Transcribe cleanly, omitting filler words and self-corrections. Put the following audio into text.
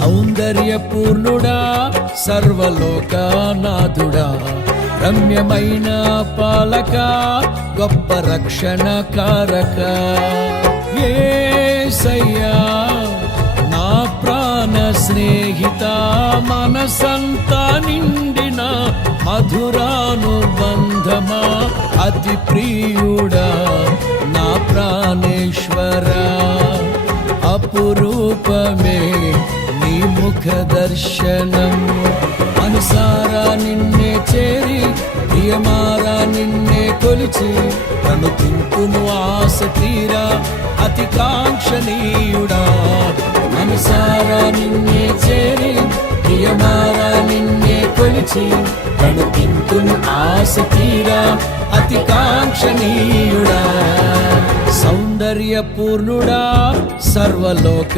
సౌందర్యపూర్ణుడా సర్వలోకనాథుడా, రమ్యమైన పాలక, గొప్ప రక్షణ కారక. యేసయ్యా నా ప్రాణ స్నేహిత, మనసంతా నిండిన మధురానుబంధమా, అతి ప్రియుడా నా ప్రాణేశ్వరా. అపురూపమే నీ ముఖ దర్శనం, మనసారా నిన్నే చేరి ప్రియమారా నిన్నే కొలిచి, తను తింటును ఆశ తీరా అతి కాంక్షణీయుడా. మనసారా నిన్నే చేరి ప్రియమారా నిన్నే కొలిచి, తను తింటును ఆశ తీరా అతి కాంక్షణీయుడా. సౌందర్యపూర్ణుడా సర్వలోక